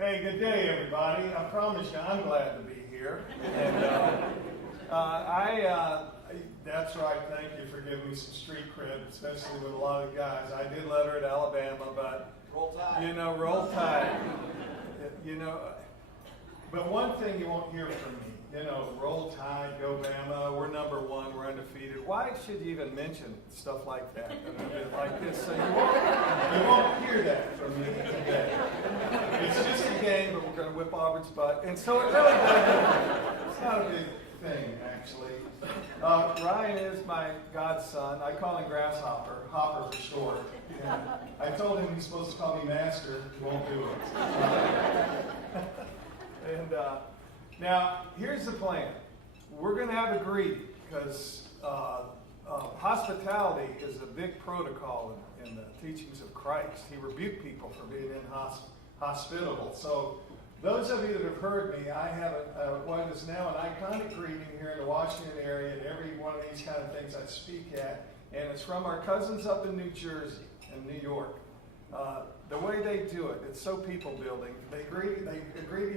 Hey, good day, everybody. I promise you, I'm glad to be here. And that's right. Thank you for giving me some street cred, especially with a lot of guys. I did let her at Alabama, but Roll Tide. Roll Tide. But one thing you won't hear from me, Roll Tide, go Bama. We're number one. We're undefeated. Why should you even mention stuff like that? Like this, so you won't hear that from me today. It's just a game, but we're going to whip Auburn's butt. And so it really doesn't. It's not a big thing, actually. Ryan is my godson. I call him Grasshopper, Hopper for short. And I told him he's supposed to call me Master. He won't do it. And now, here's the plan. We're going to have a greeting because hospitality is a big protocol in the teachings of Christ. He rebuked people for being inhospitable. So those of you that have heard me, I have what is now an iconic greeting here in the Washington area at every one of these kind of things I speak at. And it's from our cousins up in New Jersey and New York. The way they do it, it's so people building. They greet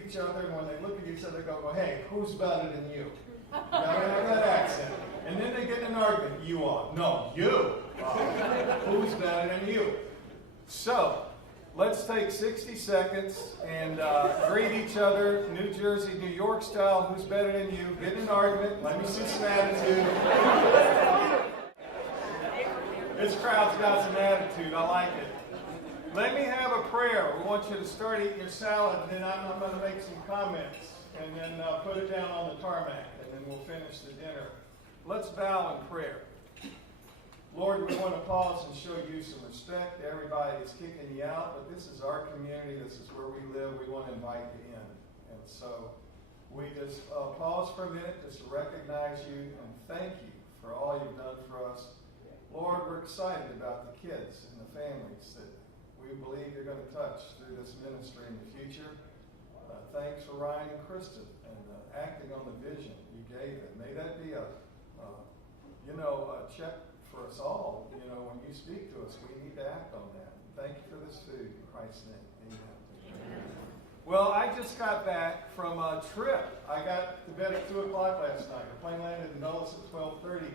each other, and when they look at each other, they go, well, hey, who's better than you? Now they have that accent. And then they get in an argument. You are. No, you. Who's better than you? So, let's take 60 seconds and greet each other, New Jersey, New York style. Who's better than you? Get in an argument. Let me see some attitude. This crowd's got some attitude. I like it. Let me have a prayer. We want you to start eating your salad, and then I'm going to make some comments, and then put it down on the tarmac, and then we'll finish the dinner. Let's bow in prayer. Lord, we want to pause and show you some respect to everybody that's kicking you out, but this is our community. This is where we live. We want to invite you in. And so we just pause for a minute just to recognize you and thank you for all you've done for us. Lord, we're excited about the kids and the families that we believe you're going to touch through this ministry in the future. Thanks for Ryan and Kristen and acting on the vision you gave them. May that be a check for us all. When you speak to us, we need to act on that. Thank you for this food. In Christ's name, amen. Well, I just got back from a trip. I got to bed at 2 o'clock last night. The plane landed in Dulles at 12:30.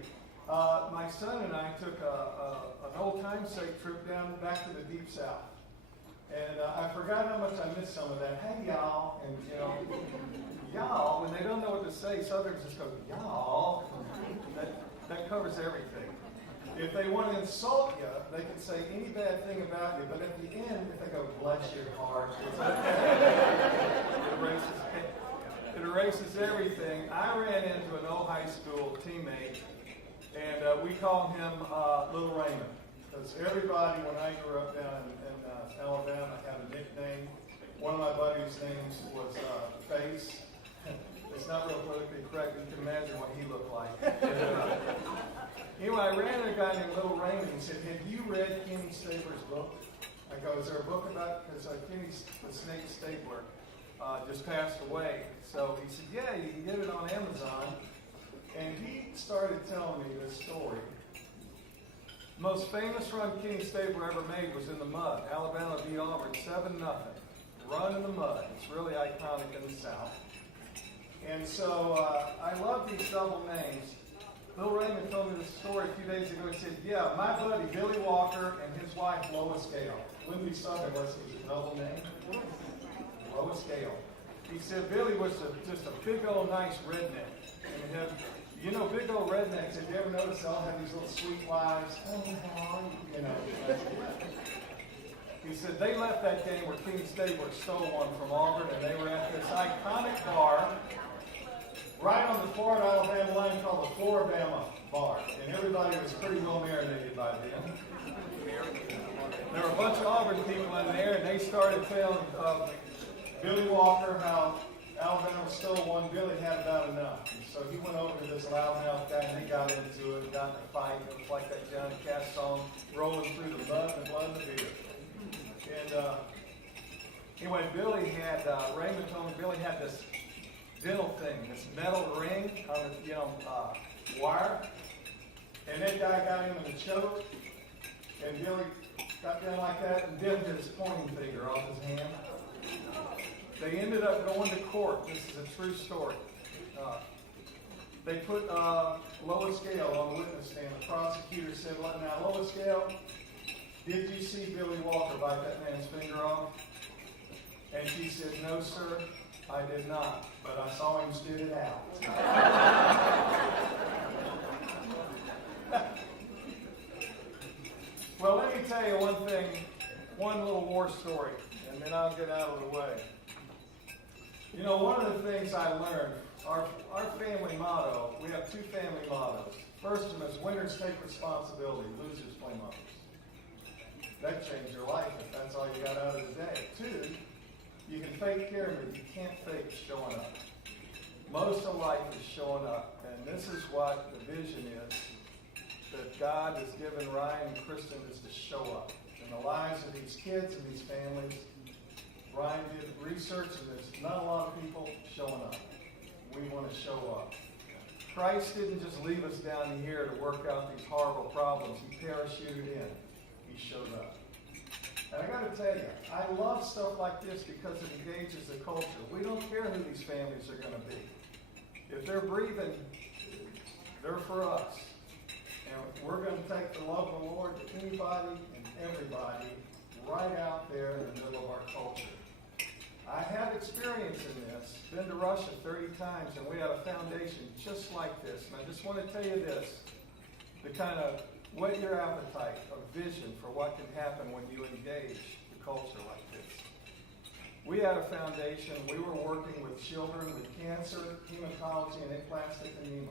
My son and I took an old-time sake trip back to the Deep South. And I forgot how much I missed some of that. Hey, y'all. And, y'all, when they don't know what to say, Southerners just go, y'all. That covers everything. If they want to insult you, they can say any bad thing about you. But at the end, if they go, bless your heart, it erases everything. I ran into an old high school teammate. And we call him Little Raymond, because everybody, when I grew up down in Alabama, had a nickname. One of my buddies' names was Face. It's not real politically correct, but you can imagine what he looked like. Anyway, I ran into a guy named Little Raymond. He said, have you read Kenny Stabler's book? I go, is there a book about it? Because Kenny the Snake Stabler just passed away. So he said, yeah, you can get it on Amazon. And he started telling me this story. The most famous run Kenny Stabler ever made was in the mud. Alabama beat Auburn 7-0. Run in the mud. It's really iconic in the South. And so I love these double names. Bill Raymond told me this story a few days ago. He said, yeah, my buddy Billy Walker and his wife Lois Gale. Wouldn't be Southern unless it was a double name. Lois Gale. He said Billy was just a big old nice redneck. And big old rednecks, have you ever noticed they all have these little sweet wives? Oh, how are you? He said they left that game where Kenny Stabler stole one from Auburn, and they were at this iconic bar right on the Florida-Alabama line called the Floribama Bar. And everybody was pretty well marinated by then. There were a bunch of Auburn people in there, and they started telling Billy Walker how Alabama stole one. Billy had about enough. And so he went over to this loudmouth guy, and they got into it, got in a fight. It was like that Johnny Cash song, rolling through the mud and blood and the beer. And anyway, Raymond told me Billy had this dental thing, this metal ring on the wire. And that guy got him in the choke, and Billy got down like that and dipped his pointing finger off his hand. They ended up going to court. This is a true story. They put Lois Gale on the witness stand. The prosecutor said, "Well, now, Lois Gale, did you see Billy Walker bite that man's finger off?" And she said, "No, sir, I did not, but I saw him spit it out." Well, let me tell you one thing, one little war story, and then I'll get out of the way. You know, one of the things I learned, our family motto, we have two family mottos. First one is winners take responsibility, losers blame others. That changed your life if that's all you got out of the day. Two, you can fake care, but you can't fake showing up. Most of life is showing up, and this is what the vision is that God has given Ryan and Kristen, is to show up in the lives of these kids and these families. Ryan did research, and there's not a lot of people showing up. We want to show up. Christ didn't just leave us down here to work out these horrible problems. He parachuted in. He showed up. And I got to tell you, I love stuff like this because it engages the culture. We don't care who these families are going to be. If they're breathing, they're for us. And we're going to take the love of the Lord to anybody and everybody right out there in the middle of our culture. I have experience in this. Been to Russia 30 times, and we had a foundation just like this. And I just want to tell you this, to kind of whet your appetite of vision for what can happen when you engage the culture like this. We had a foundation. We were working with children with cancer, hematology, and aplastic anemia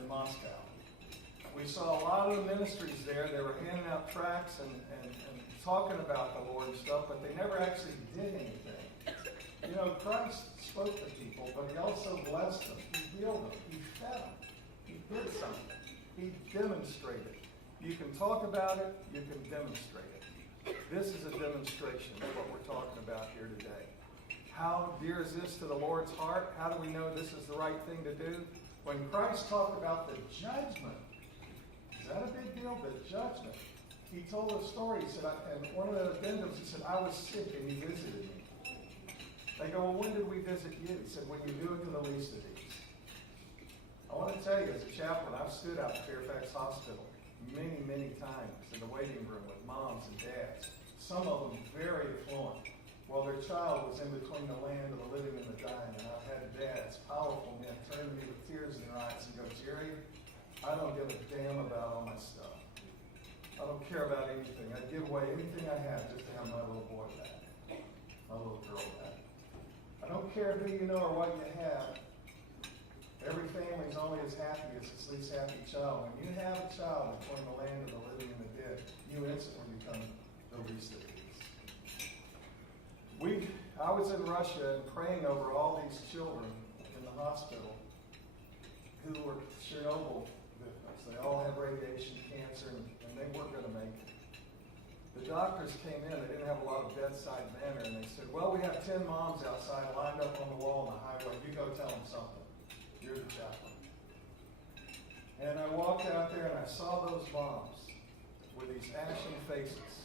in Moscow. We saw a lot of the ministries there. They were handing out tracts and talking about the Lord and stuff, but they never actually did anything. You know, Christ spoke to people, but he also blessed them. He healed them. He fed them. He did something. He demonstrated. You can talk about it. You can demonstrate it. This is a demonstration of what we're talking about here today. How dear is this to the Lord's heart? How do we know this is the right thing to do? When Christ talked about the judgment, is that a big deal? The judgment. He told a story. He said, and one of the addendums, he said, "I was sick and you visited me." They go, "Well, when did we visit you?" He said, "When you do it to the least of these." I want to tell you, as a chaplain, I've stood out at Fairfax Hospital many, many times in the waiting room with moms and dads. Some of them very affluent. Well, their child was in between the land of the living and the dying. And I've had dads, powerful men, turn to me with tears in their eyes and go, "Jerry, I don't give a damn about all my stuff. I don't care about anything. I'd give away anything I have just to have my little boy back, my little girl back. I don't care who you know or what you have. Every family is only as happy as its least happy child. When you have a child between the land of the living and the dead, you instantly become the least of these." I was in Russia and praying over all these children in the hospital who were Chernobyl victims. They all had radiation, cancer, and they weren't going to make it. The doctors came in. They didn't have a lot of bedside manner, and they said, "Well, we have 10 moms outside lined up on the wall on the highway. You go tell them something. You're the chaplain." And I walked out there and I saw those moms with these ashen faces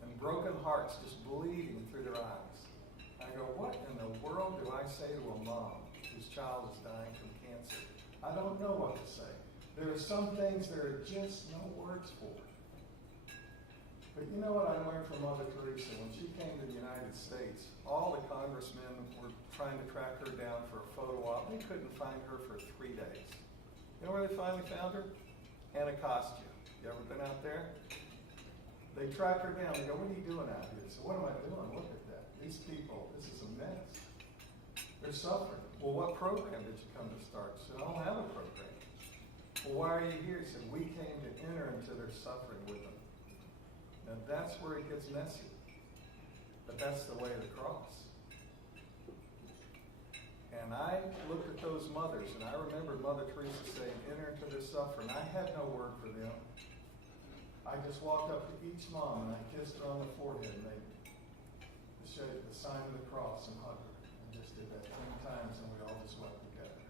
and broken hearts just bleeding through their eyes. I go, what in the world do I say to a mom whose child is dying from cancer? I don't know what to say. There are some things there are just no words for. But you know what I learned from Mother Teresa? When she came to the United States, all the congressmen were trying to track her down for a photo op. They couldn't find her for 3 days. You know where they finally found her? Anacostia. You ever been out there? They track her down. They go, "What are you doing out here?" So what am I doing? Look at that. These people, this is a mess. They're suffering. "Well, what program did you come to start?" She said, "I don't have a program." "Well, why are you here?" He said, "We came to enter into their suffering with them." Now that's where it gets messy. But that's the way of the cross. And I looked at those mothers, and I remembered Mother Teresa saying, "Enter into their suffering." I had no word for them. I just walked up to each mom, and I kissed her on the forehead, and they showed the sign of the cross and hugged her. And just did that 10 times, and we all just wept together.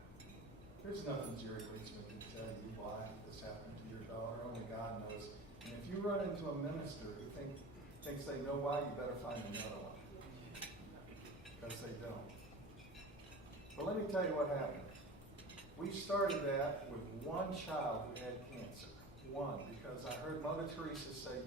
There's nothing Jerry Leachman can tell you why this happened to your daughter. Only God knows. And if you run into a minister who thinks they know why, you better find another one. But let me tell you what happened. We started that with one child who had cancer. One, because I heard Mother Teresa say,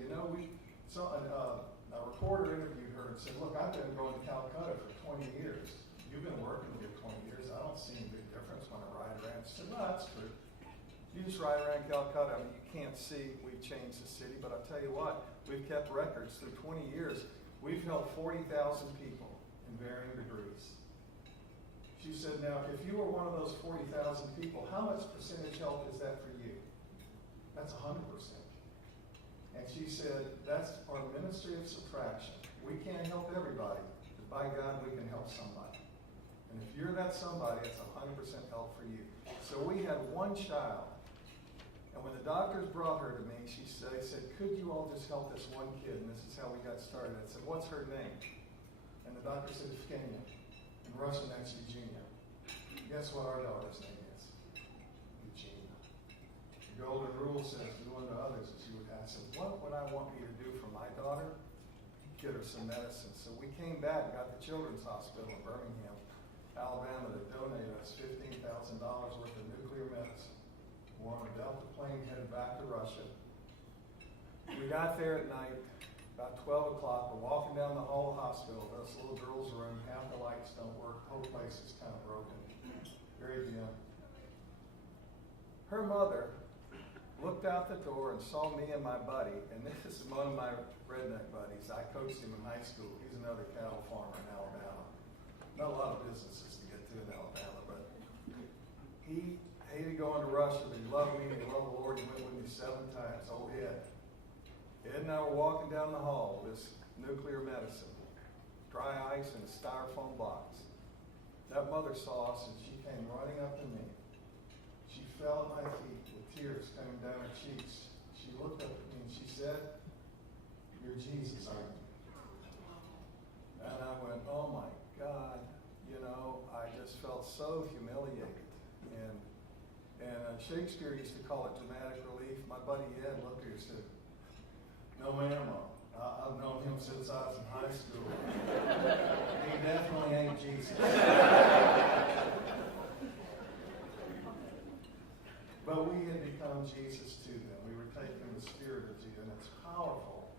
a reporter interviewed her and said, look, I've been going to Calcutta for 20 years. You've been working here 20 years. I don't see any big difference when I ride around. She said, no, that's true. You just ride around Calcutta. I mean, you can't see. We've changed the city. But I'll tell you what, we've kept records through 20 years. We've helped 40,000 people in varying degrees. She said, now, if you were one of those 40,000 people, how much percentage help is that for you? That's 100%. And she said, that's our ministry of subtraction. We can't help everybody, but by God, we can help somebody. And if you're that somebody, it's 100% help for you. So we had one child. And when the doctors brought her to me, they said, could you all just help this one kid? And this is how we got started. I said, what's her name? And the doctor said, Evgenia. In Russian, that's Eugenia. Guess what our daughter's name is? Eugenia. The golden rule says, do unto others as you would have. I said, what would I want you to do for my daughter? Get her some medicine. So we came back and got the Children's Hospital in Birmingham, Alabama, to donate us $15,000 worth of nuclear medicine. We're on a Delta plane headed back to Russia. We got there at night, about 12 o'clock. We're walking down the hall of the hospital. This little girl's room, half the lights don't work. The whole place is kind of broken. Very dim. Her mother looked out the door and saw me and my buddy, and this is one of my redneck buddies. I coached him in high school. He's another cattle farmer in Alabama. Not a lot of businesses to get to in Alabama, but he hated going to Russia, but he loved me and he loved the Lord. He went with me 7 times, old Ed. Ed and I were walking down the hall with this nuclear medicine, dry ice in a styrofoam box. That mother saw us and she came running up to me. She fell at my feet with tears coming down her cheeks. She looked up at me and she said, you're Jesus, aren't you? And I went, oh my God, I just felt so humiliated. And Shakespeare used to call it dramatic relief. My buddy Ed looked at her and said, no ma'am, I've known him since I was in high school. He definitely ain't Jesus. But we had become Jesus to them. We were taking the spirit of Jesus, and it's powerful.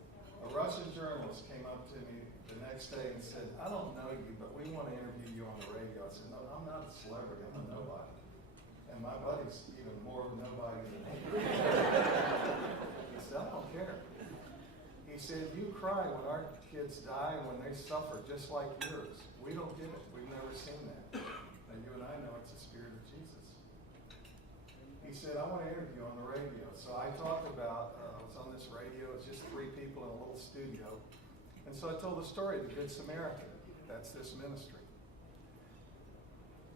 A Russian journalist came up to me the next day and said, I don't know you, but we want to interview you on the radio. I said, no, I'm not a celebrity. I'm a nobody. And my buddy's even more of a nobody than me. He said, I don't care. He said, you cry when our kids die and when they suffer just like yours. We don't get it. We've never seen that. And you and I know it's the spirit of Jesus. He said, I want to interview you on the radio. So I talked about, I was on this radio. It's just 3 people in a little studio. And so I told the story of the Good Samaritan. That's this ministry.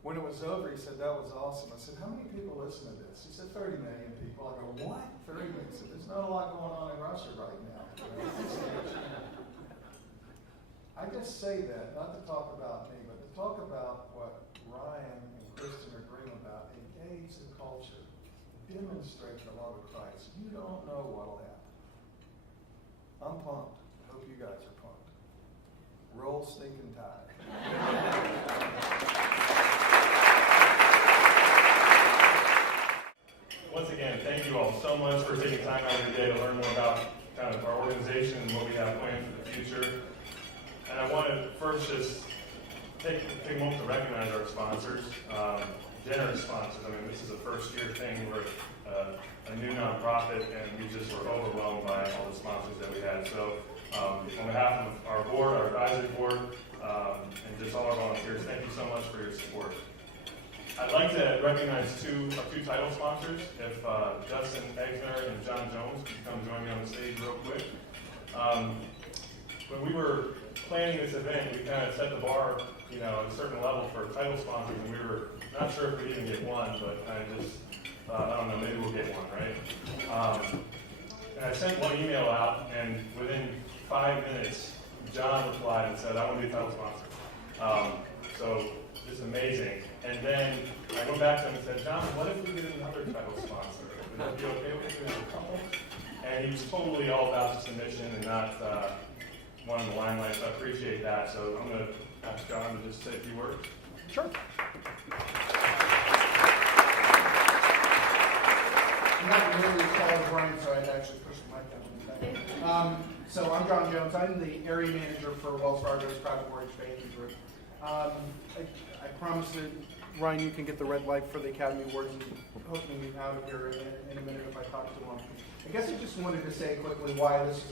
When it was over, he said, that was awesome. I said, how many people listen to this? He said, 30 million people. I go, what? 30 million? He said, there's not a lot going on in Russia right now. I just say that, not to talk about me, but to talk about what Ryan and Kristen are dreaming about. Engage the culture. Demonstrate the love of Christ. You don't know what will happen. I'm pumped. I hope you guys are pumped. Roll stinking tide. Once again, thank you all so much for taking time out of your day to learn more about kind of our organization and what we have planned for the future. And I want to first just take a moment to recognize our sponsors, generous sponsors. I mean, this is a first-year thing. We're a new nonprofit, and we just were overwhelmed by all the sponsors that we had. So on behalf of our board, our advisory board, and just all our volunteers, thank you so much for your support. I'd like to recognize our two title sponsors. If Justin Eggsner and John Jones could come join me on the stage real quick. When we were planning this event, we kind of set the bar, at a certain level for title sponsors, and we were not sure if we'd even get one, but kind of just, I don't know, maybe we'll get one, right? And I sent one email out, and within 5 minutes, John replied and said, I want to be a title sponsor. So it's amazing. And then I go back to him and said, John, what if we get another title sponsor? Would that be okay if we have a couple? And he was totally all about the submission and not one of the limelight, so I appreciate that. So I'm going to ask John to just say a few words. Sure. I'm not really as tall as Brian, so I'd actually push the mic down. So I'm John Jones. I'm the area manager for Wells Fargo's private mortgage banking group. I promise that, Ryan, you can get the red light for the Academy Awards and hook me out of here in a minute if I talk too long. I guess I just wanted to say quickly why this is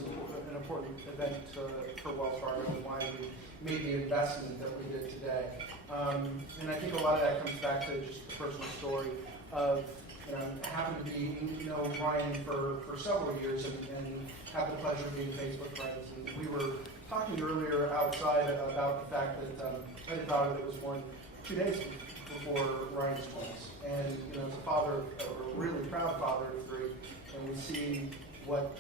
an important event for Wells Fargo and why we made the investment that we did today. And I think a lot of that comes back to just the personal story of, I happen to be, Ryan for several years and have the pleasure of being Facebook friends. And we were talking earlier outside about the fact that I had a daughter that was born 2 days before Ryan's twins. And, as a father, a really proud father of three, and we see what,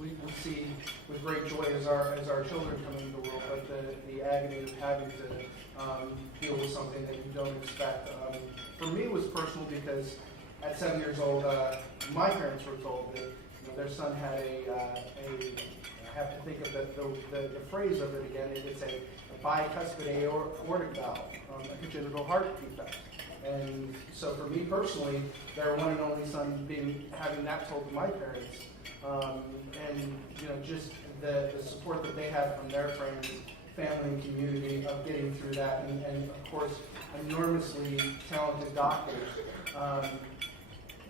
we see with great joy as our children come into the world, but the agony of having to deal with something that you don't expect. For me, it was personal because at 7 years old, my parents were told that their son had I have to think of the phrase of it again. It's a bicuspid aortic valve, a congenital heart defect. And so for me personally, their one and only son having that told to my parents, and just the support that they had from their friends, family, and community of getting through that, and of course, enormously talented doctors,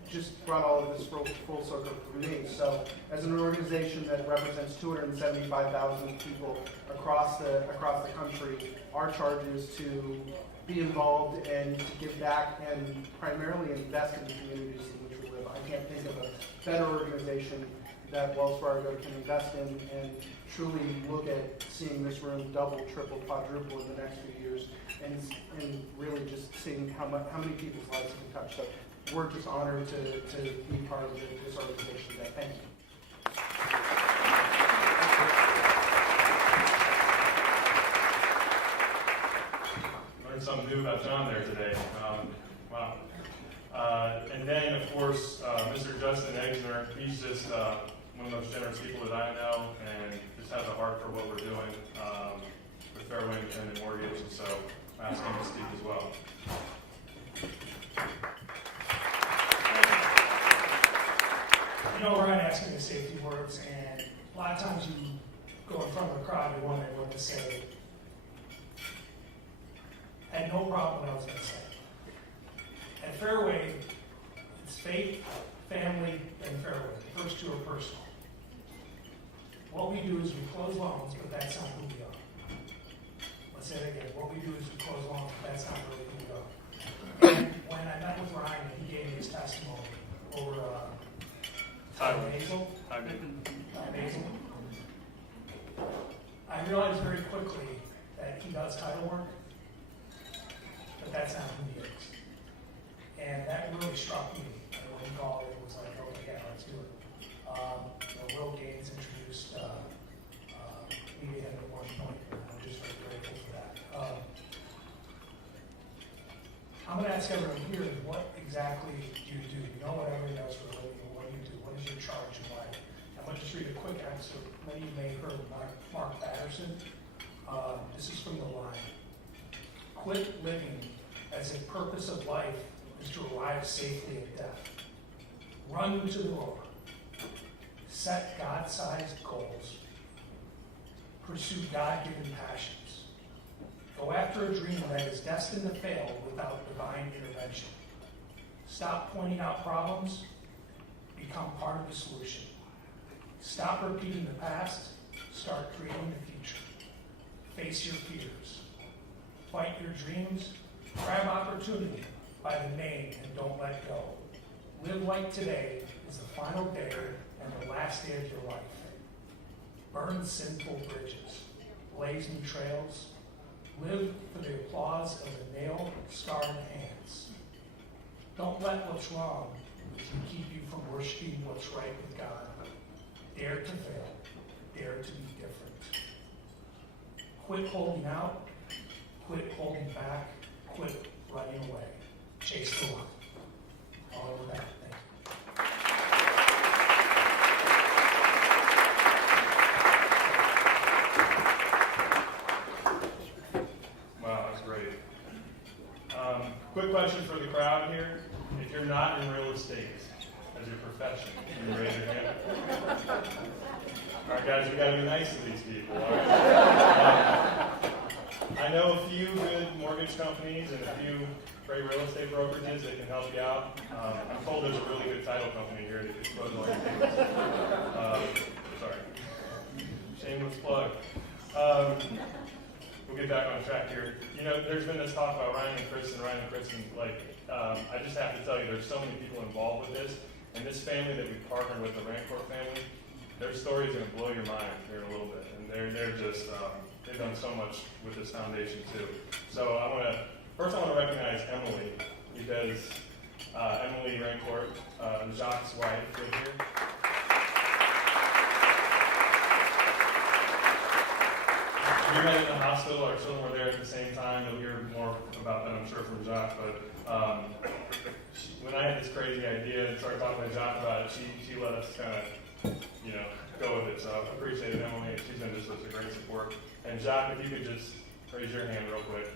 just brought all of this full circle for me. So as an organization that represents 275,000 people across the country, our charge is to be involved and to give back and primarily invest in the communities in which we live. I can't think of a better organization that Wells Fargo can invest in and truly look at seeing this room double, triple, quadruple in the next few years and really just seeing how many people's lives it can touch. So we're just honored to be part of this organization today. Thank you. Learned something new about John there today. Wow. And then, of course, Mr. Justin Exner, he's just one of the most generous people that I know and just has a heart for what we're doing with Fairway Independent Mortgage, and so I ask him to speak as well. Ryan asked me to say a few words, and a lot of times you go in front of a crowd, you're wondering what to say. I had no problem what I was going to say. At Fairway, it's faith, family, and Fairway. The first two are personal. What we do is we close loans, but that's not who we are. Let's say it again. What we do is we close loans, but that's not really who we are. And when I met with Ryan and he gave me his testimony over Hazel. I realized very quickly that he does title work, but that's not who he is. And that really struck me. When he called, it was like, okay, yeah, let's do it. Will Gaines introduced me to him at one point, and I'm just very grateful for that. I'm going to ask everyone here, what exactly do you do? You know what everyone else for a living, but what do you do? What is your charge in life? I'm going to just read a quick excerpt. Many of you may have heard of Mark Patterson. This is from the line. Quit living as if purpose of life is to arrive safely at death. Run to the Lord. Set God-sized goals. Pursue God-given passions. Go after a dream that is destined to fail without divine intervention. Stop pointing out problems. Become part of the solution. Stop repeating the past. Start creating the future. Face your fears. Fight your dreams. Grab opportunity by the name and don't let go. Live like today is the final day and the last day of your life. Burn sinful bridges. Blaze new trails. Live for the applause of the nail-scarred hands. Don't let what's wrong keep you from worshiping what's right with God. Dare to fail. Dare to be different. Quit holding out. Quit holding back. Quit running away. Chase the line. All over that. Thank you. Wow, that's great. Quick question for the crowd here. If you're not in real estate as your profession, can you raise your hand? All right, guys, we got to be nice to these people. All right? I know a few good mortgage companies and a few great real estate brokerages that can help you out. I'm told there's a really good title company here that can close all your deals. Sorry. Shameless plug. We'll get back on track here. You know, there's been this talk about Ryan and Kristen. I just have to tell you, there's so many people involved with this. And this family that we partnered with, the Rancourt family, their story is going to blow your mind here in a little bit. And they're just, they've done so much with this foundation too. So first I want to recognize Emily, because Emily Rancourt, Jacques' wife, right here. We met in the hospital. Our children were there at the same time. You'll hear more about that, I'm sure, from Jacques. But when I had this crazy idea and started talking to Jacques about it, she let us kind of, go with it. So I appreciate it, Emily. She's been just such a great support. And Jacques, if you could just raise your hand real quick.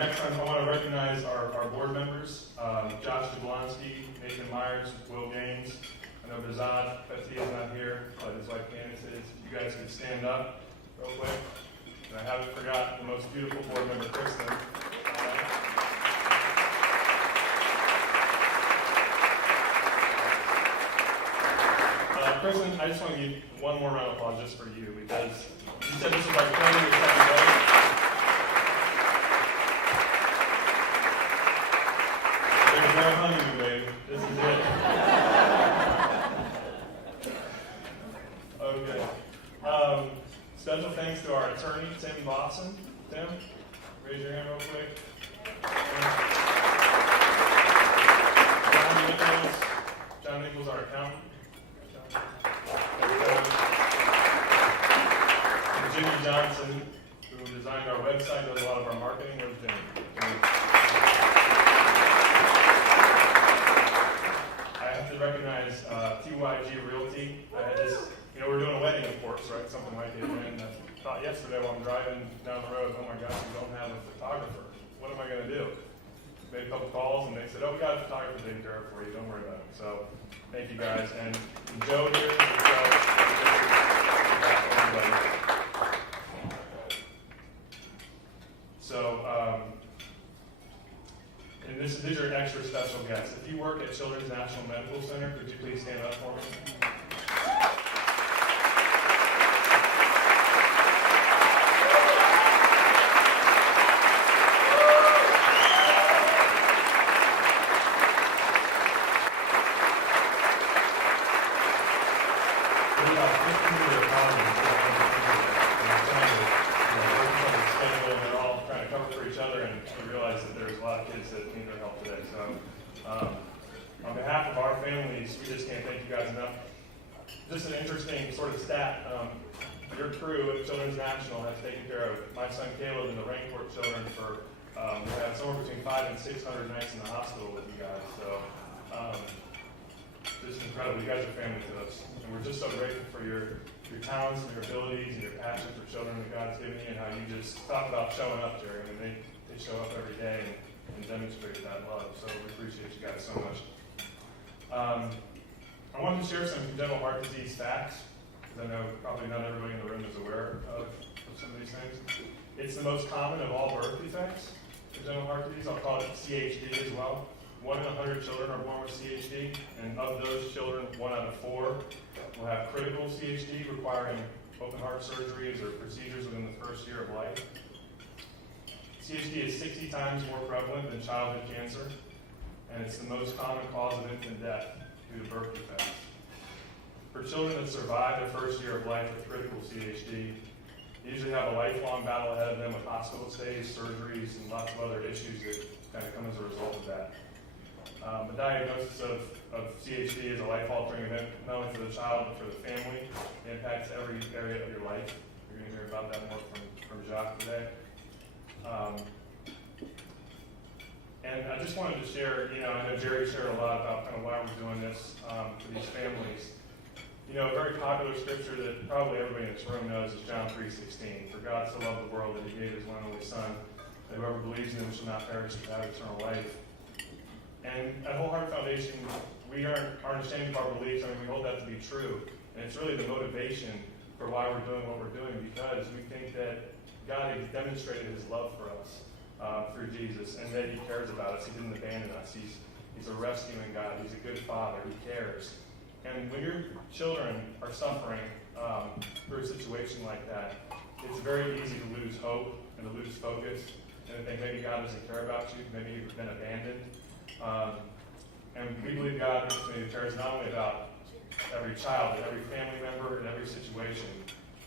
Next, I want to recognize our board members, Josh Jablonski, Nathan Myers, Will Gaines. I know Bazad Betsy is not here, but his wife Candace is. You guys could stand up real quick. And I haven't forgotten the most beautiful board member, Kristen. Kristen, I just want to give one more round of applause just for you, because you said this was like planning your second day. There's no honeymoon, babe. This is it. Okay. Special thanks to our attorney, Tim Bosson. Tim, raise your hand real quick. John Nichols, our accountant. Jimmy Johnson, who designed our website, does a lot of our marketing. Where's Jimmy? I have to recognize TYG Realty. I had this, we're doing a wedding, of course, right? Something like it. And I thought yesterday while I'm driving down the road, oh my gosh, we don't have a photographer. What am I going to do? Made a couple calls, and they said, oh, we got a photographer taken care of for you. Don't worry about it. So thank you guys. And Joe here. So, and these are extra special guests. If you work at Children's National Medical Center, could you please stand up for me? On behalf of our families, we just can't thank you guys enough. Just an interesting sort of stat. Your crew at Children's National has taken care of my son Caleb and the Rancourt children for, we had somewhere between 500 and 600 nights in the hospital with you guys. So, just incredible. You guys are family to us. And we're just so grateful for your talents and your abilities and your passion for children that God's given you, and how you just talk about showing up, Jerry. I mean, they show up every day and demonstrate that love. So we appreciate you guys so much. I wanted to share some congenital heart disease facts, because I know probably not everybody in the room is aware of some of these things. It's the most common of all birth defects, congenital heart disease. I'll call it CHD as well. 1 in 100 children are born with CHD, and of those children, 1 out of 4 will have critical CHD requiring open heart surgeries or procedures within the first year of life. CHD is 60 times more prevalent than childhood cancer, and it's the most common cause of infant death due to birth defects. For children that survive their first year of life with critical CHD, they usually have a lifelong battle ahead of them with hospital stays, surgeries, and lots of other issues that kind of come as a result of that. The diagnosis of CHD is a life-altering event, not only for the child, but for the family. It impacts every area of your life. You're going to hear about that more from Jacques today. And I just wanted to share, I know Jerry shared a lot about kind of why we're doing this for these families. You know, a very popular scripture that probably everybody in this room knows is John 3:16. For God so loved the world that he gave his one and only Son, that whoever believes in him shall not perish but have eternal life. And at Wholehearted Foundation, our understanding of our beliefs, we hold that to be true. And it's really the motivation for why we're doing what we're doing, because we think that God has demonstrated his love for us through Jesus, and that he cares about us. He didn't abandon us. He's a rescuing God. He's a good father. He cares. And when your children are suffering through a situation like that, it's very easy to lose hope and to lose focus, and to think maybe God doesn't care about you, maybe you've been abandoned. And we believe God cares not only about every child, but every family member in every situation.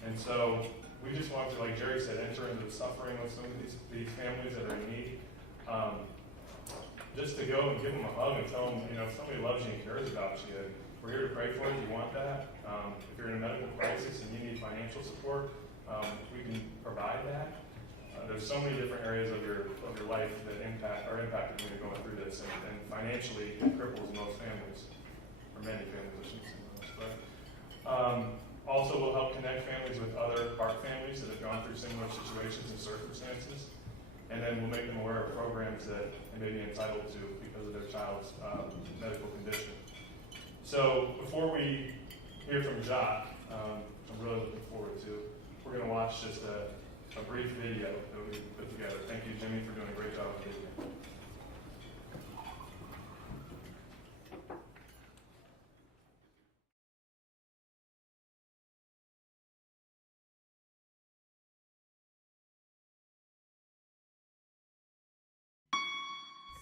And so we just want to, like Jerry said, enter into the suffering with some of these families that are in need. Just to go and give them a hug and tell them, if somebody loves you and cares about you, we're here to pray for you. You want that? If you're in a medical crisis and you need financial support, we can provide that. There's so many different areas of your life that are impacted when you're going through this, and financially it cripples most families, or many families, I shouldn't say most. But also, we'll help connect families with other heart families that have gone through similar situations and circumstances, and then we'll make them aware of programs that they may be entitled to because of their child's medical condition. So before we hear from Jacques, which I'm really looking forward to, we're going to watch just a brief video that we put together. Thank you, Jimmy, for doing a great job with the video.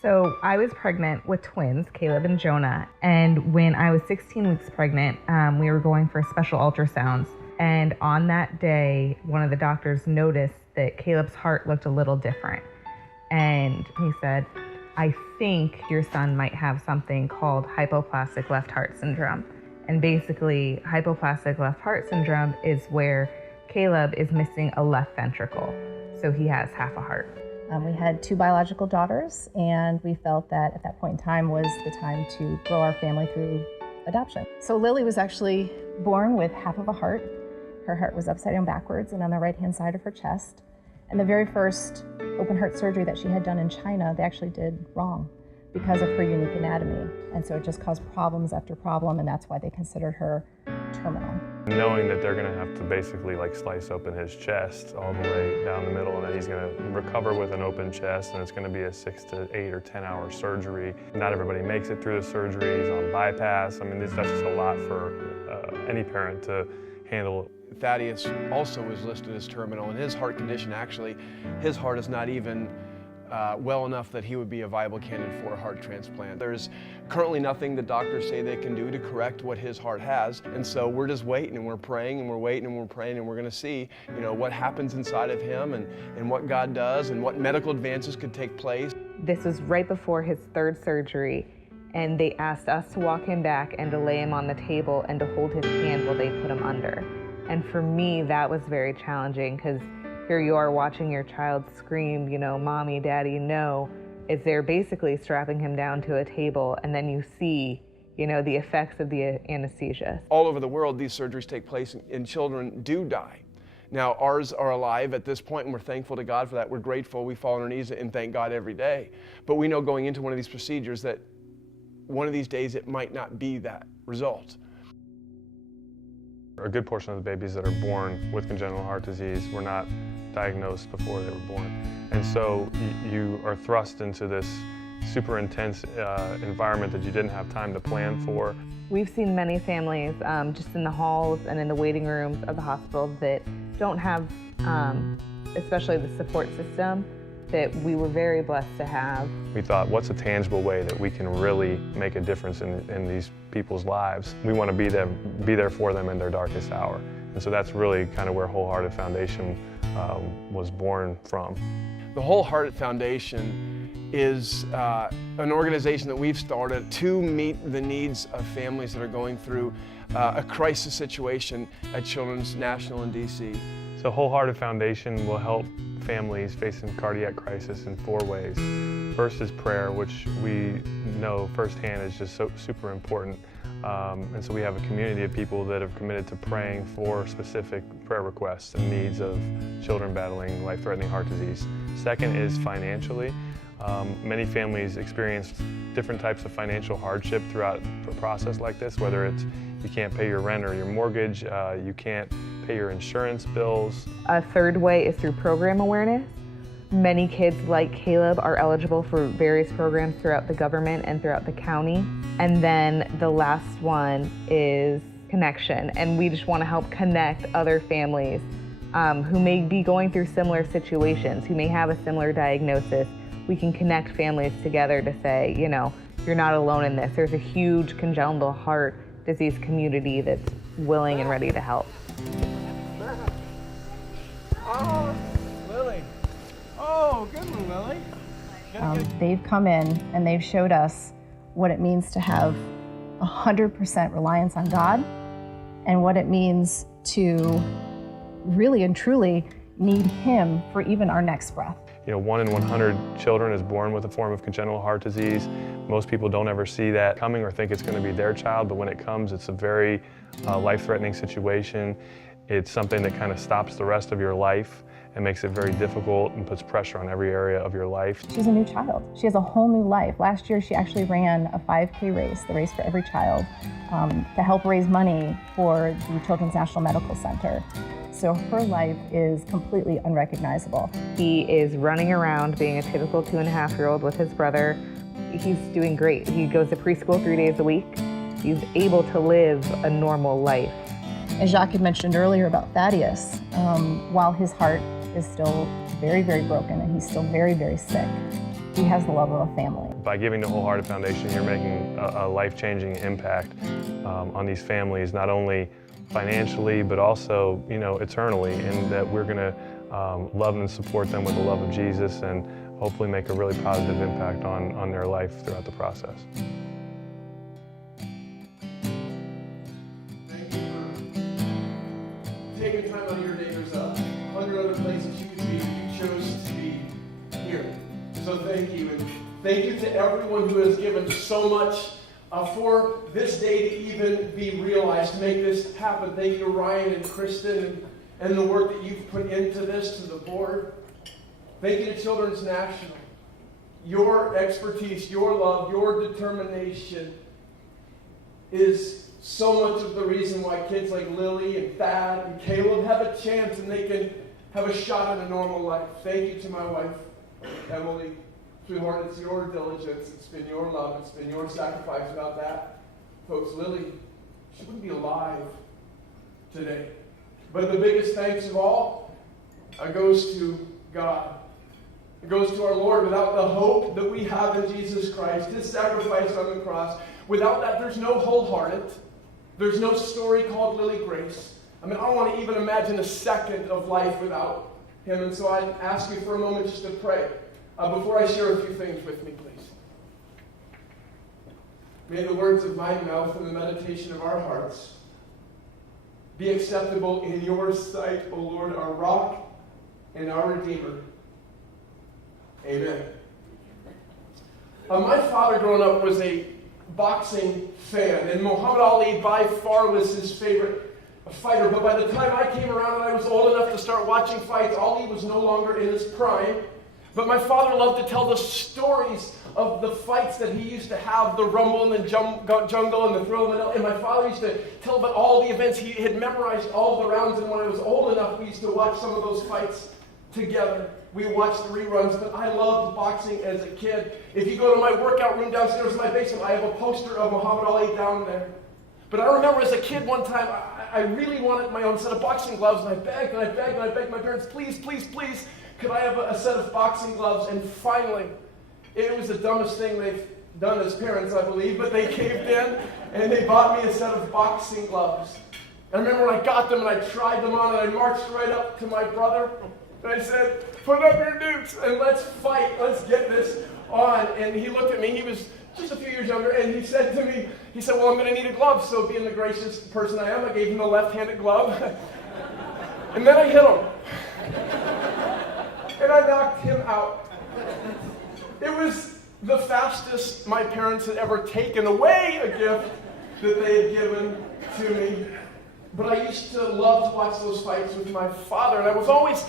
So I was pregnant with twins, Caleb and Jonah, and when I was 16 weeks pregnant, we were going for special ultrasounds. And on that day, one of the doctors noticed that Caleb's heart looked a little different. And he said, I think your son might have something called hypoplastic left heart syndrome. And basically, hypoplastic left heart syndrome is where Caleb is missing a left ventricle. So he has half a heart. We had 2 biological daughters, and we felt that at that point in time was the time to grow our family through adoption. So Lily was actually born with half of a heart. Her heart was upside down backwards and on the right-hand side of her chest. And the very first open heart surgery that she had done in China, they actually did wrong because of her unique anatomy. And so it just caused problems after problem, and that's why they considered her terminal. Knowing that they're going to have to basically slice open his chest all the way down the middle, and that he's going to recover with an open chest, and it's going to be a 6 to 8 or 10 hour surgery. Not everybody makes it through the surgery. He's on bypass. That's just a lot for any parent to handle. Thaddeus also was listed as terminal, and his heart condition, actually, his heart is not even well enough that he would be a viable candidate for a heart transplant. There's currently nothing the doctors say they can do to correct what his heart has, and so we're just waiting, and we're praying, and we're waiting, and we're praying, and we're going to see, what happens inside of him, and what God does, and what medical advances could take place. This was right before his 3rd surgery, and they asked us to walk him back and to lay him on the table and to hold his hand while they put him under. And for me, that was very challenging, because here you are watching your child scream, mommy, daddy, no, as they're basically strapping him down to a table, and then you see, the effects of the anesthesia. All over the world, these surgeries take place, and children do die. Now, ours are alive at this point, and we're thankful to God for that. We're grateful. We fall on our knees and thank God every day. But we know going into one of these procedures that one of these days it might not be that result. A good portion of the babies that are born with congenital heart disease were not diagnosed before they were born. And so you are thrust into this super intense environment that you didn't have time to plan for. We've seen many families just in the halls and in the waiting rooms of the hospital that don't have, especially the support system, that we were very blessed to have. We thought, what's a tangible way that we can really make a difference in these people's lives? We want to be there for them in their darkest hour. And so that's really kind of where Wholehearted Foundation was born from. The Wholehearted Foundation is an organization that we've started to meet the needs of families that are going through a crisis situation at Children's National in DC. So Wholehearted Foundation will help families facing cardiac crisis in 4 ways. First is prayer, which we know firsthand is just so super important. And so we have a community of people that have committed to praying for specific prayer requests and needs of children battling life-threatening heart disease. Second is financially. Many families experience different types of financial hardship throughout a process like this, whether it's you can't pay your rent or your mortgage, you can't pay your insurance bills. A third way is through program awareness. Many kids like Caleb are eligible for various programs throughout the government and throughout the county. And then the last one is connection. And we just want to help connect other families who may be going through similar situations, who may have a similar diagnosis. We can connect families together to say, you know, you're not alone in this. There's a huge congenital heart disease community that's willing and ready to help. Oh, Lily. Oh, good one, Lily. They've come in and they've showed us what it means to have 100% reliance on God and what it means to really and truly need Him for even our next breath. You know, 1 in 100 children is born with a form of congenital heart disease. Most people don't ever see that coming or think it's going to be their child, but when it comes, it's a very life-threatening situation. It's something that kind of stops the rest of your life and makes it very difficult and puts pressure on every area of your life. She's a new child. She has a whole new life. Last year, she actually ran a 5K race, the Race for Every Child, to help raise money for the Children's National Medical Center. So her life is completely unrecognizable. He is running around being a typical 2.5-year-old with his brother. He's doing great. He goes to preschool 3 days a week. He's able to live a normal life. As Jacques had mentioned earlier about Thaddeus, while his heart is still very, very broken and he's still very, very sick, he has the love of a family. By giving to Wholehearted Foundation, you're making a life-changing impact on these families, not only financially, but also, you know, eternally, and that we're going to love and support them with the love of Jesus and hopefully make a really positive impact on their life throughout the process. Thank you for taking time out of your neighbor's 100 other places you could be. You chose to be here. So thank you. And thank you to everyone who has given so much for this day to even be realized, to make this happen. Thank you, Ryan and Kristen, and the work that you've put into this, to the board. Thank you to Children's National. Your expertise, your love, your determination is so much of the reason why kids like Lily and Thad and Caleb have a chance and they can have a shot at a normal life. Thank you to my wife, Emily. Sweetheart, it's your diligence, it's been your love, it's been your sacrifice. Without that, folks, Lily, she wouldn't be alive today. But the biggest thanks of all goes to God. It goes to our Lord. Without the hope that we have in Jesus Christ, His sacrifice on the cross, without that, there's no Wholehearted. There's no story called Lily Grace. I mean, I don't want to even imagine a second of life without Him. And so I ask you for a moment just to pray. Before I share a few things with me, please. May the words of my mouth and the meditation of our hearts be acceptable in your sight, O Lord, our rock and our Redeemer. Amen. My father growing up was a boxing fan, and Muhammad Ali by far was his favorite fighter. But by the time I came around and I was old enough to start watching fights, Ali was no longer in his prime. But my father loved to tell the stories of the fights that he used to have, the rumble in the jungle and the thrill of the... And my father used to tell about all the events. He had memorized all the rounds, and when I was old enough, we used to watch some of those fights together. We watched the reruns, but I loved boxing as a kid. If you go to my workout room downstairs in my basement, I have a poster of Muhammad Ali down there. But I remember as a kid one time, I really wanted my own set of boxing gloves, and I begged and I begged and I begged my parents, please, please, please, could I have a set of boxing gloves? And finally, it was the dumbest thing they've done as parents, I believe, but they caved in and they bought me a set of boxing gloves. And I remember when I got them and I tried them on and I marched right up to my brother and I said, put up your dukes and let's fight, let's get this on. And he looked at me, he was just a few years younger, and he said to me, he said, well, I'm going to need a glove. So being the gracious person I am, I gave him the left-handed glove. And then I hit him. and I knocked him out. It was the fastest my parents had ever taken away a gift that they had given to me. But I used to love to watch those fights with my father, and I was always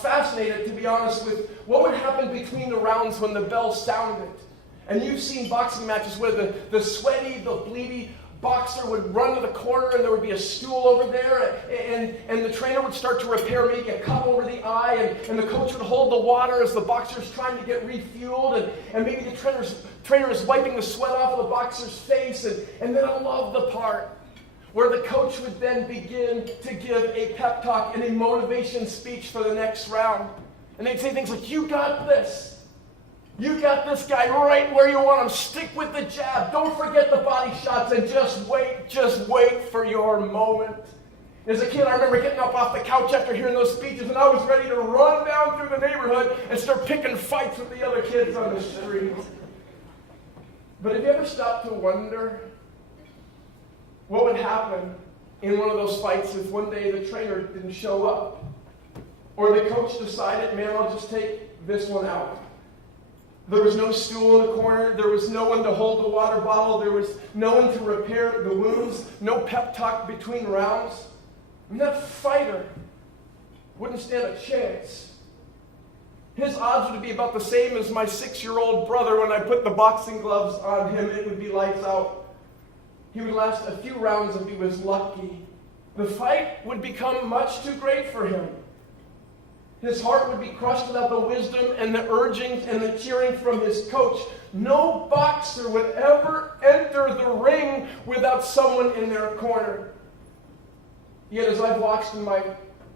fascinated, to be honest, with what would happen between the rounds when the bell sounded. And you've seen boxing matches where the sweaty, the bleedy boxer would run to the corner and there would be a stool over there, and the trainer would start to repair maybe a cut over the eye, and the coach would hold the water as the boxer's trying to get refueled, and maybe the trainer is wiping the sweat off of the boxer's face, and then I love the part where the coach would then begin to give a pep talk and a motivation speech for the next round. And they'd say things like, "You got this. You got this guy right where you want him. Stick with the jab. Don't forget the body shots, and just wait for your moment." As a kid, I remember getting up off the couch after hearing those speeches, and I was ready to run down through the neighborhood and start picking fights with the other kids on the street. But have you ever stopped to wonder what would happen in one of those fights if one day the trainer didn't show up? Or the coach decided, man, I'll just take this one out. There was no stool in the corner. There was no one to hold the water bottle. There was no one to repair the wounds. No pep talk between rounds. And that fighter wouldn't stand a chance. His odds would be about the same as my 6-year-old brother when I put the boxing gloves on him. It would be lights out. He would last a few rounds if he was lucky. The fight would become much too great for him. His heart would be crushed without the wisdom and the urgings and the cheering from his coach. No boxer would ever enter the ring without someone in their corner. Yet as I've watched, and my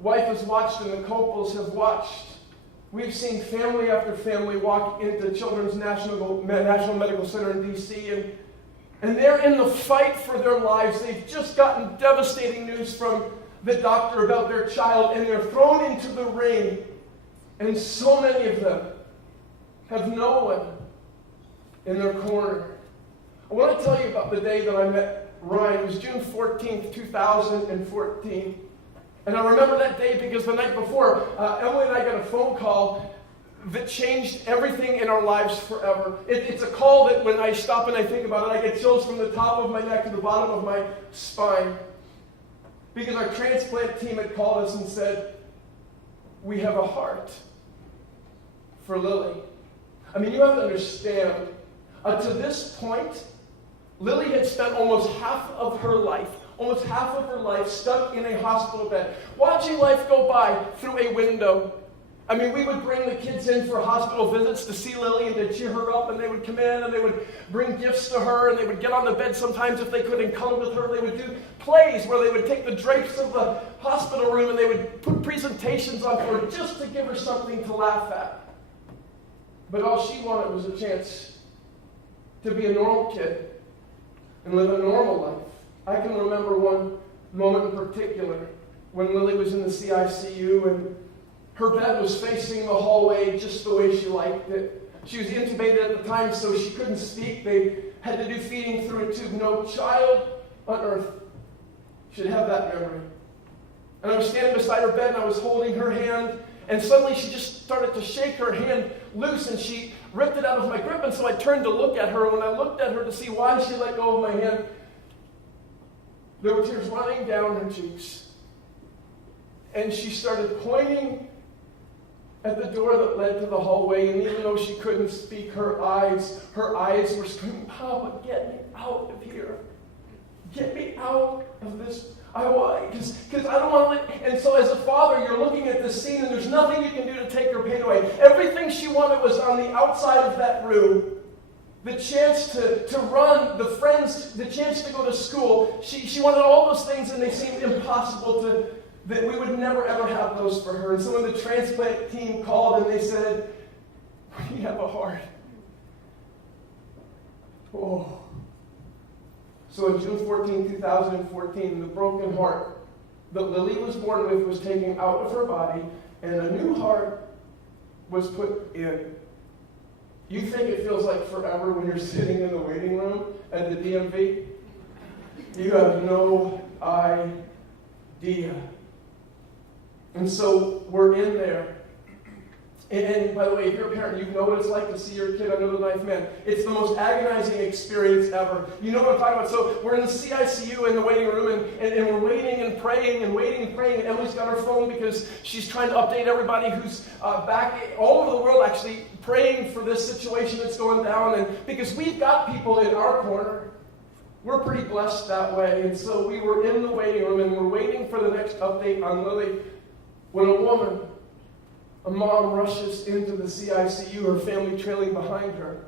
wife has watched, and the Copels have watched, we've seen family after family walk into Children's National Medical Center in D.C., and they're in the fight for their lives. They've just gotten devastating news from the doctor about their child, and they're thrown into the ring. And so many of them have no one in their corner. I want to tell you about the day that I met Ryan. It was June 14th, 2014. And I remember that day because the night before, Emily and I got a phone call that changed everything in our lives forever. It's a call that when I stop and I think about it, I get chills from the top of my neck to the bottom of my spine. Because our transplant team had called us and said, "We have a heart for Lily." I mean, you have to understand, to this point, Lily had spent almost half of her life stuck in a hospital bed, watching life go by through a window. I mean, we would bring the kids in for hospital visits to see Lily and to cheer her up, and they would come in and they would bring gifts to her, and they would get on the bed sometimes if they could and color with her. They would do plays where they would take the drapes of the hospital room and they would put presentations on her just to give her something to laugh at. But all she wanted was a chance to be a normal kid and live a normal life. I can remember one moment in particular when Lily was in the CICU and her bed was facing the hallway just the way she liked it. She was intubated at the time, so she couldn't speak. They had to do feeding through a tube. No child on earth should have that memory. And I was standing beside her bed, and I was holding her hand, and suddenly she just started to shake her hand loose, and she ripped it out of my grip, and so I turned to look at her, and when I looked at her to see why she let go of my hand, there were tears running down her cheeks. And she started pointing at the door that led to the hallway, and even though she couldn't speak, her eyes were screaming, "Papa, get me out of here. Get me out of this. Because I don't want to live." And so as a father, you're looking at this scene, and there's nothing you can do to take her pain away. Everything she wanted was on the outside of that room. The chance to run, the friends, the chance to go to school. She wanted all those things, and they seemed impossible that we would never ever have those for her. And so when the transplant team called and they said, "We have a heart." Oh. So on June 14, 2014, the broken heart that Lily was born with was taken out of her body, and a new heart was put in. You think it feels like forever when you're sitting in the waiting room at the DMV? You have no idea. And so we're in there, And by the way, if you're a parent, you know what it's like to see your kid under the knife, man. It's the most agonizing experience ever. You know what I'm talking about? So we're in the CICU in the waiting room, and we're waiting and praying and waiting and praying. And Emily's got her phone because she's trying to update everybody who's back all over the world, actually, praying for this situation that's going down. And because we've got people in our corner, we're pretty blessed that way. And so we were in the waiting room, and we're waiting for the next update on Lily, when a mom rushes into the CICU, her family trailing behind her.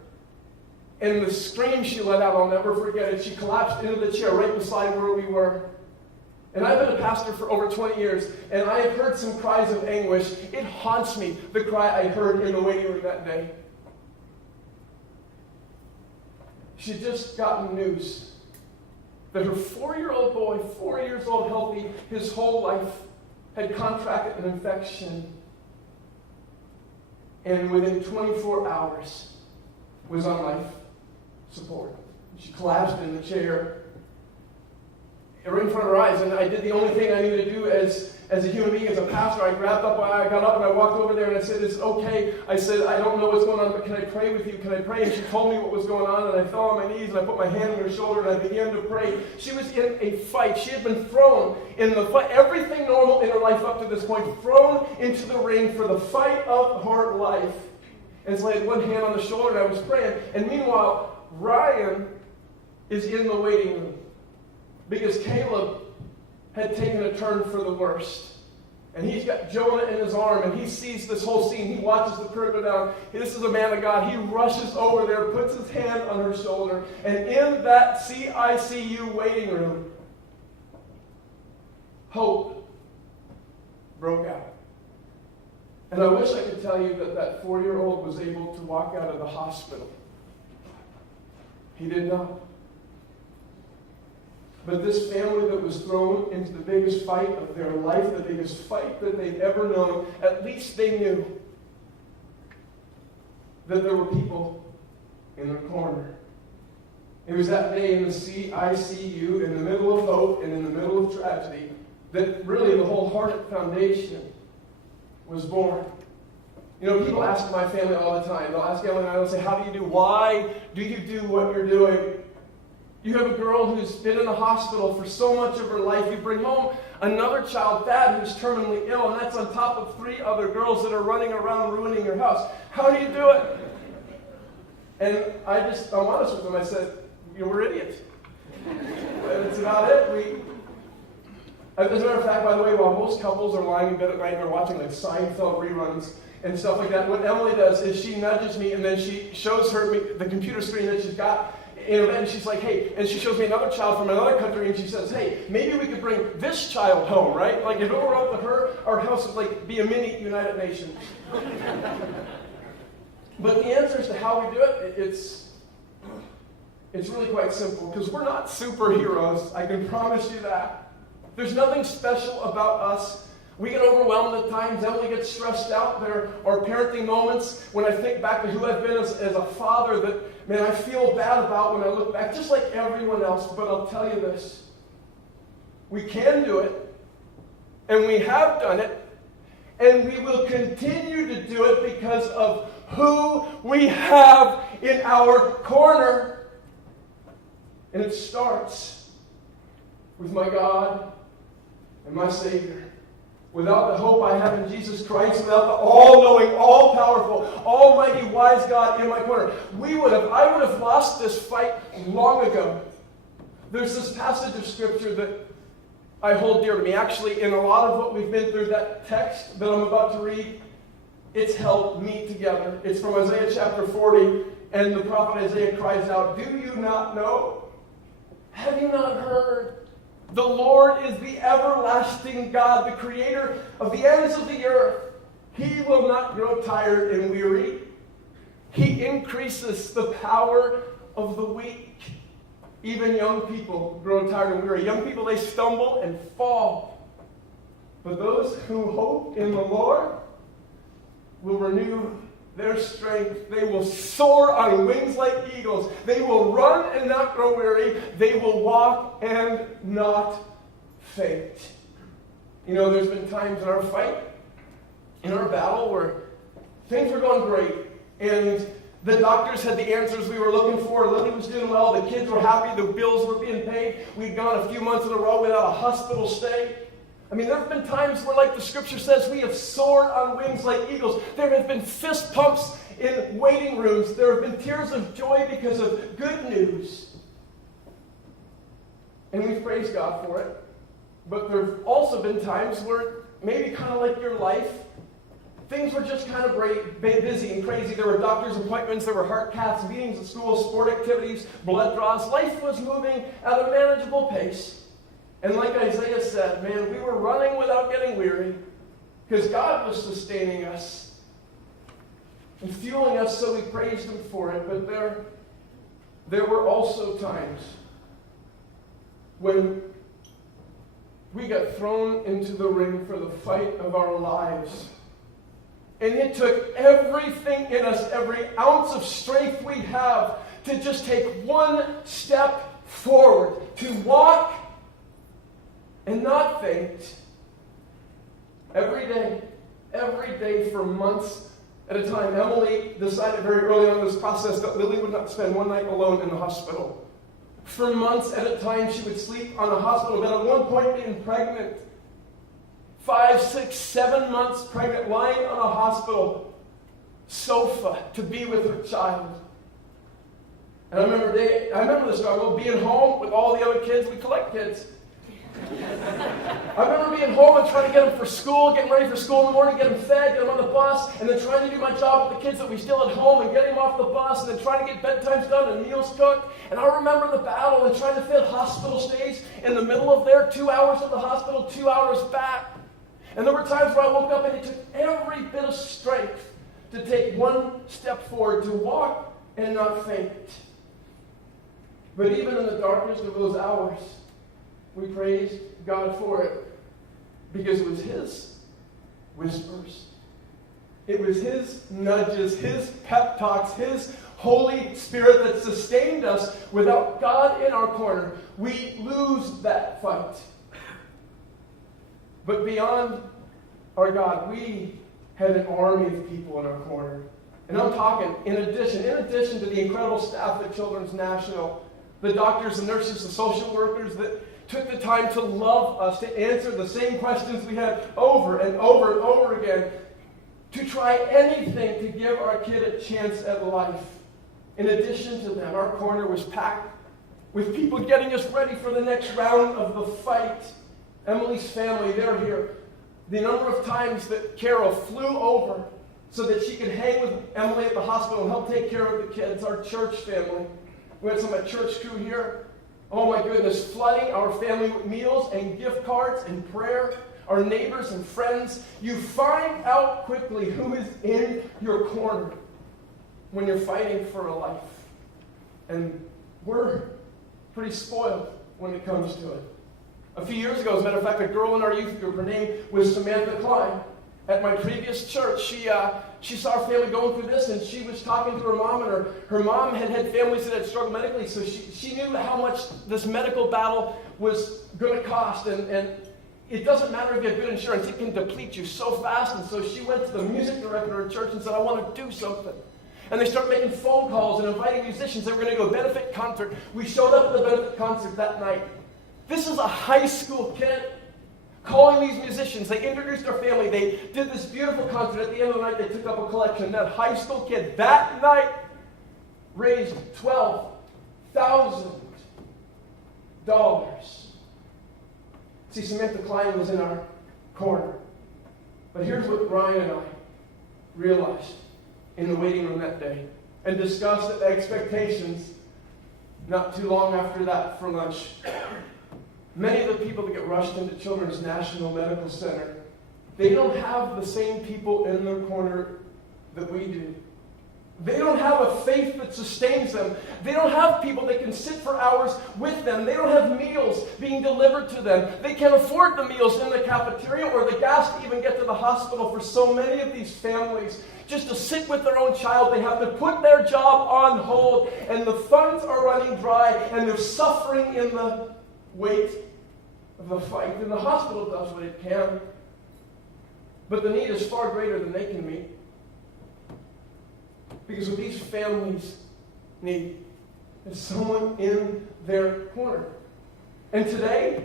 And the scream she let out, I'll never forget it. She collapsed into the chair right beside where we were. And I've been a pastor for over 20 years, and I have heard some cries of anguish. It haunts me, the cry I heard in the waiting room that day. She'd just gotten news that her 4-year-old boy, 4 years old, healthy, his whole life, had contracted an infection. And within 24 hours was on life support. She collapsed in the chair right in front of her eyes, and I did the only thing I knew to do as a human being, as a pastor. I got up and I walked over there and I said, "It's okay." I said, "I don't know what's going on, but can I pray with you? Can I pray?" And she told me what was going on, and I fell on my knees and I put my hand on her shoulder and I began to pray. She was in a fight. She had been thrown in the fight, everything normal in her life up to this point, thrown into the ring for the fight of her life. And so I had one hand on the shoulder and I was praying. And meanwhile, Ryan is in the waiting room because Caleb had taken a turn for the worst. And he's got Jonah in his arm, and he sees this whole scene. He watches the prayer go down. This is a man of God. He rushes over there, puts his hand on her shoulder, and in that CICU waiting room, hope broke out. And I wish I could tell you that that 4-year-old was able to walk out of the hospital. He did not. But this family that was thrown into the biggest fight of their life, the biggest fight that they'd ever known, at least they knew that there were people in their corner. It was that day in the CICU, in the middle of hope and in the middle of tragedy, that really the Wholehearted Foundation was born. You know, people ask my family all the time. They'll ask Emily and I, they'll say, "How do you do? Why do you do what you're doing? You have a girl who's been in the hospital for so much of her life. You bring home another child, Thad, who's terminally ill, and that's on top of 3 other girls that are running around ruining your house. How do you do it?" And I'm honest with them. I said, "We're idiots." And it's about it. As a matter of fact, by the way, while most couples are lying in bed at night and they're watching like Seinfeld reruns and stuff like that, what Emily does is she nudges me and then she shows her the computer screen that she's got in her bed, and she's like, "Hey," and she shows me another child from another country, and she says, "Hey, maybe we could bring this child home, right? Like if it were up to her, our house would like be a mini United Nations." But the answer as to how we do it, it's really quite simple, because we're not superheroes. I can promise you that. There's nothing special about us. We get overwhelmed at times. Emily gets stressed out. There are parenting moments when I think back to who I've been as a father that, man, I feel bad about when I look back, just like everyone else. But I'll tell you this. We can do it, and we have done it, and we will continue to do it because of who we have in our corner. And it starts with my God and my Savior. Without the hope I have in Jesus Christ, without the all-knowing, all-powerful, almighty, wise God in my corner, I would have lost this fight long ago. There's this passage of Scripture that I hold dear to me. Actually, in a lot of what we've been through, that text that I'm about to read, it's held me together. It's from Isaiah chapter 40, and the prophet Isaiah cries out, "Do you not know? Have you not heard? The Lord is the everlasting God, the creator of the ends of the earth. He will not grow tired and weary. He increases the power of the weak." Even young people grow tired and weary. Young people, they stumble and fall. But those who hope in the Lord will renew their strength. They will soar on wings like eagles. They will run and not grow weary. They will walk and not faint. You know, there's been times in our fight, in our battle, where Things were going great, and the doctors had the answers we were looking for. Lily was doing well. The kids were happy. The bills were being paid. We'd gone a few months in a row without a hospital stay. I mean, there have been times where, like the scripture says, we have soared on wings like eagles. There have been fist pumps in waiting rooms. There have been tears of joy because of good news. And we've praised God for it. But there have also been times where, maybe kind of like your life, things were just kind of busy and crazy. There were doctor's appointments, there were heart caths, meetings at school, sport activities, blood draws. Life was moving at a manageable pace. And like Isaiah said, man, we were running without getting weary because God was sustaining us and fueling us, so we praised Him for it. But there were also times when we got thrown into the ring for the fight of our lives. And it took everything in us, every ounce of strength we have, to just take one step forward, to walk and not faint. Every day for months at a time. Emily decided very early on in this process that Lily would not spend one night alone in the hospital. For months at a time, she would sleep on a hospital bed. At one point, being pregnant, 5, 6, 7 months pregnant, lying on a hospital sofa to be with her child. And I remember the struggle, being home with all the other kids. We collect kids. I remember being home and trying to get them for school, getting ready for school in the morning, get them fed, get them on the bus, and then trying to do my job with the kids that we still at home and getting them off the bus, and then trying to get bedtimes done and meals cooked. And I remember the battle and trying to fit hospital stays in the middle of there, 2 hours at the hospital, 2 hours back. And there were times where I woke up and it took every bit of strength to take one step forward, to walk and not faint. But even in the darkness of those hours, we praised God for it because it was His whispers. It was His nudges, His pep talks, His Holy Spirit that sustained us. Without God in our corner, we lose that fight. But beyond our God, we had an army of people in our corner. And I'm talking, in addition to the incredible staff at Children's National, the doctors, the nurses, the social workers that took the time to love us, to answer the same questions we had over and over and over again, to try anything to give our kid a chance at life. In addition to them, our corner was packed with people getting us ready for the next round of the fight. Emily's family, they're here. The number of times that Carol flew over so that she could hang with Emily at the hospital and help take care of the kids, our church family. We had some of my church crew here. Oh my goodness, flooding our family with meals and gift cards and prayer. Our neighbors and friends. You find out quickly who is in your corner when you're fighting for a life. And we're pretty spoiled when it comes to it. A few years ago, as a matter of fact, a girl in our youth group, her name was Samantha Klein. At my previous church, she saw our family going through this, and she was talking to her mom, and her mom had families that had struggled medically, so she knew how much this medical battle was going to cost, and it doesn't matter if you have good insurance, it can deplete you so fast. And so she went to the music director of church and said, I want to do something. And they started making phone calls and inviting musicians. They were going to go to a benefit concert. We showed up at the benefit concert that night. This is a high school kid calling these musicians. They introduced their family. They did this beautiful concert. At the end of the night, they took up a collection. That high school kid that night raised $12,000. See, Samantha Klein was in our corner. But here's what Ryan and I realized in the waiting room that day and discussed at expectations not too long after that for lunch. Many of the people that get rushed into Children's National Medical Center, they don't have the same people in their corner that we do. They don't have a faith that sustains them. They don't have people that can sit for hours with them. They don't have meals being delivered to them. They can't afford the meals in the cafeteria or the gas to even get to the hospital. For so many of these families, just to sit with their own child, they have to put their job on hold, and the funds are running dry, and they're suffering in the weight of the fight. And the hospital does what it can, but the need is far greater than they can meet. Because what these families need is someone in their corner. And today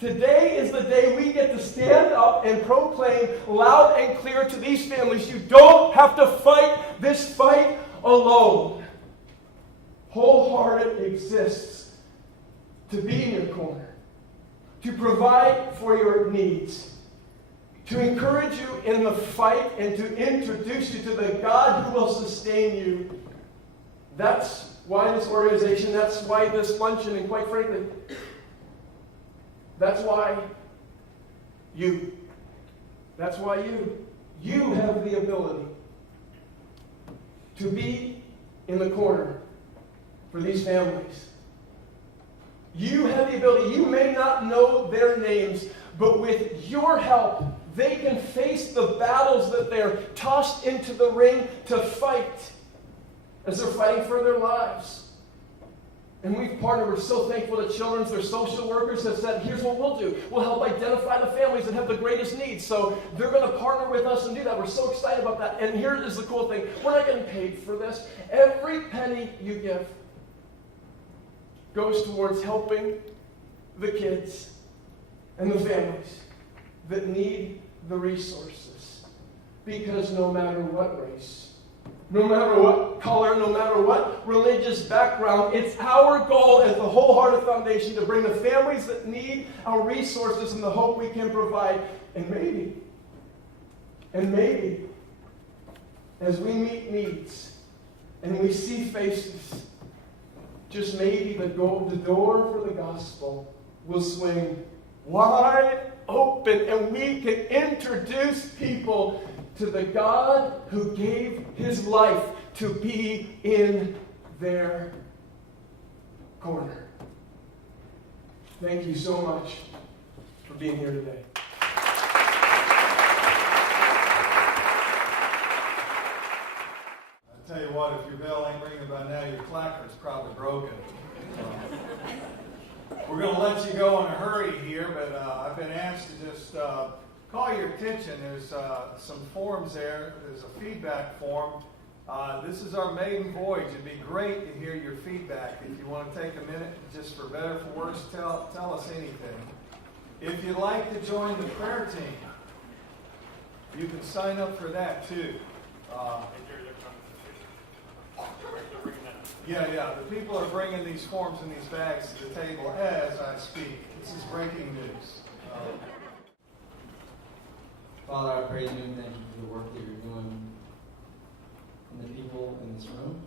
is the day we get to stand up and proclaim loud and clear to these families, you don't have to fight this fight alone. Wholehearted exists to be in your corner, to provide for your needs, to encourage you in the fight, and to introduce you to the God who will sustain you. That's why this organization, that's why this luncheon, and quite frankly, that's why you. That's why you have the ability to be in the corner for these families. You have the ability. You may not know their names, but with your help, they can face the battles that they're tossed into the ring to fight as they're fighting for their lives. And we've partnered. We're so thankful that Children's, their social workers, have said, here's what we'll do. We'll help identify the families that have the greatest needs. So they're going to partner with us and do that. We're so excited about that. And here is the cool thing. We're not getting paid for this. Every penny you give goes towards helping the kids and the families that need the resources. Because no matter what race, no matter what color, no matter what religious background, it's our goal as the Wholehearted Foundation to bring the families that need our resources and the hope we can provide. And maybe, as we meet needs and we see faces, just maybe the door for the gospel will swing wide open and we can introduce people to the God who gave his life to be in their corner. Thank you so much for being here today. I tell you what, if your bell ain't ringing by now, your clacker's probably broken. We're going to let you go in a hurry here, but I've been asked to just call your attention. There's some forms there. There's a feedback form. This is our maiden voyage. It'd be great to hear your feedback. If you want to take a minute, just for better or for worse, tell us anything. If you'd like to join the prayer team, you can sign up for that too. Yeah. The people are bringing these forms and these bags to the table as I speak. This is breaking news. Father, I praise you and thank you for the work that you're doing in the people in this room,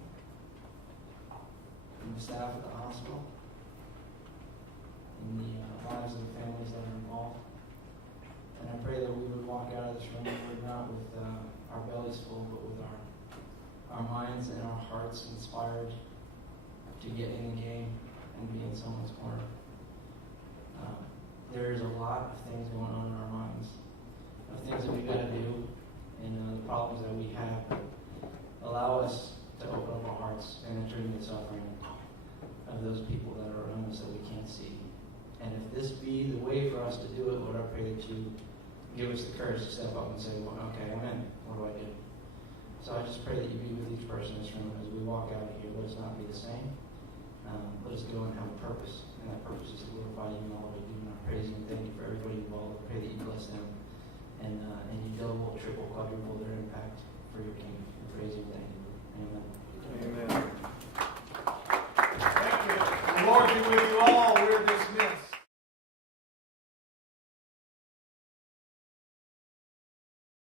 in the staff at the hospital, in the lives of the families that are involved. And I pray that we would walk out of this room, Lord, not with our bellies full, but with our minds and our hearts inspired to get in the game and be in someone's corner. There is a lot of things going on in our minds, of things that we've got to do, and the problems that we have. Allow us to open up our hearts and enter into the suffering of those people that are around us that we can't see. And if this be the way for us to do it, Lord, I pray that you give us the courage to step up and say, well, okay, I'm in. What do I do? So I just pray that you be with each person in this room as we walk out of here. Let us not be the same. Let us go and have a purpose, and that purpose is to glorify you in all that we do. And I praise you and thank you for everybody involved. I pray that you bless them and you double, triple, quadruple their impact for your kingdom. I praise you and thank you. Amen. Amen. Thank you. The Lord be with you all.